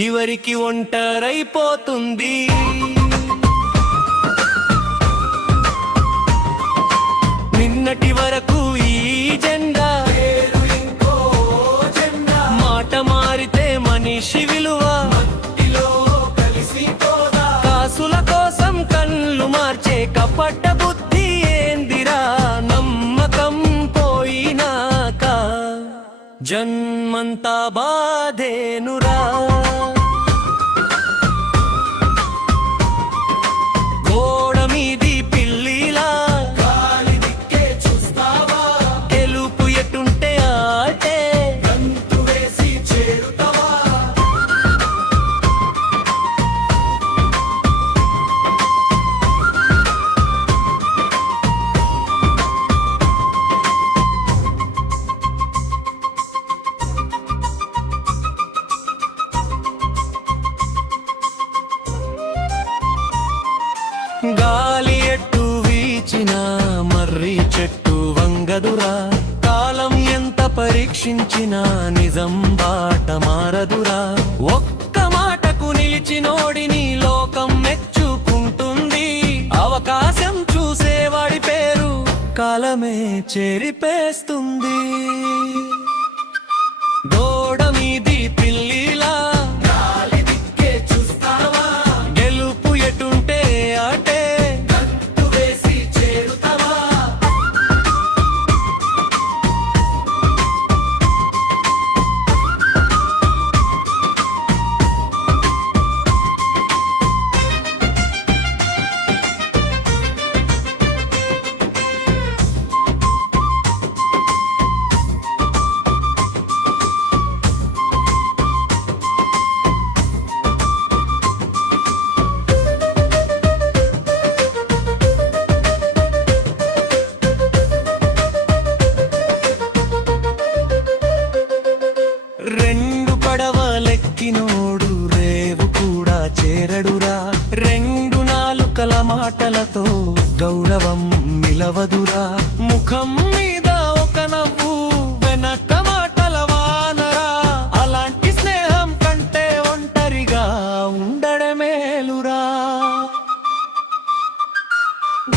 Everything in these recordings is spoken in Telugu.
చివరికి ఒంటరైపోతుంది. నిన్నటి వరకు ఈ జెండా ఇంకో జెండా, మాట మారితే మనిషి విలువ మట్టిలో కలిసిపోదా. కాసుల కోసం కళ్ళు మార్చే కపట బుద్ధి ఏందిరా, నమ్మకం పోయినాక జన్మంతా బాధేనురా. గోడ మీది పిల్లిలా గాలి దిక్కే చూస్తావా, గెలుపు ఎటుంటే ఆటే గంతు వేసి చేరుతావా. గాలి ఎట్టు వీచినా మర్రి చెట్టు వంగదురా. కాలం ఎంత పరీక్షించినా నిజం బాట మారదురా. ఒక్క మాటకు నిలిచినోడిని లోకం మెచ్చుకుంటుంది. అవకాశం చూసేవాడి పేరు కాలమే చెరిపేస్తుంది. గోడ మీది పిల్లిలా గాలి దిక్కే చూస్తావా, గెలుపు ఎటుంటే ఆటే గంతు వేసి చేరుతావా. రెండు పడవలెక్కినోడు రేవు కూడా చేరడురా. రెండు నాలుకల మాటలతో గౌరవం నిలవదురా. ముఖం మీద ఒక నవ్వు వెనక మాటల వానరా. అలాంటి స్నేహం కంటే ఒంటరిగా ఉండడమేలురా.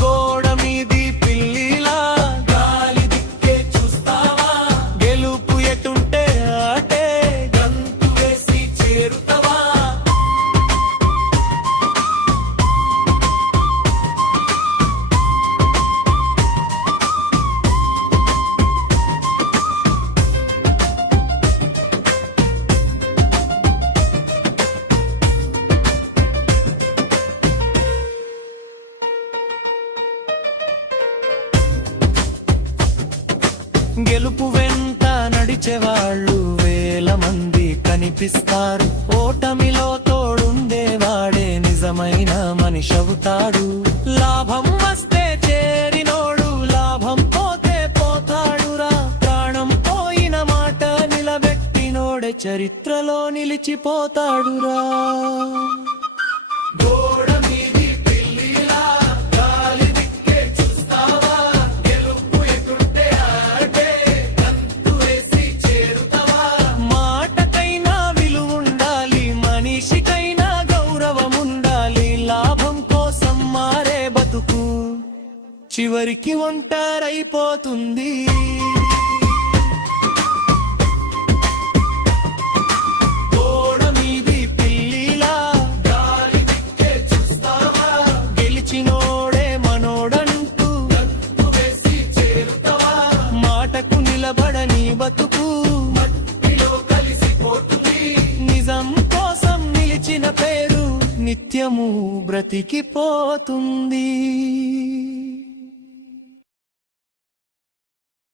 గోడ మీది పిల్లిలా గాలి దిక్కే చూస్తావా, గెలుపు ఎటుంటే ఆటే గంతు వేసి చేరుతావా. గెలుపు వెంట నడిచేవాళ్ళు వేల మంది కనిపిస్తారు. ఓటమిలో తోడుండేవాడే నిజమైన మనిషవుతాడు. లాభం వస్తే చేరినోడు లాభం పోతే పోతాడురా. ప్రాణం పోయిన మాట నిలబెట్టినోడే చరిత్రలో నిలిచిపోతాడురా. గోడ మీది పిల్లిలా గాలి దిక్కే చూస్తావా, గెలుపు ఎటుంటే ఆటే గంతు వేసి చేరుతావా. మాటకైనా విలువుండాలి, మనిషికైనా గౌరవం ఉండాలి. లాభం కోసం మారే బతుకు చివరికి ఒంటరైపోతుంది. నిలబడని బతుకు మట్టిలో కలిసిపోతుంది. నిజం కోసం నిలిచిన పేరు నిత్యము బ్రతికిపోతుంది.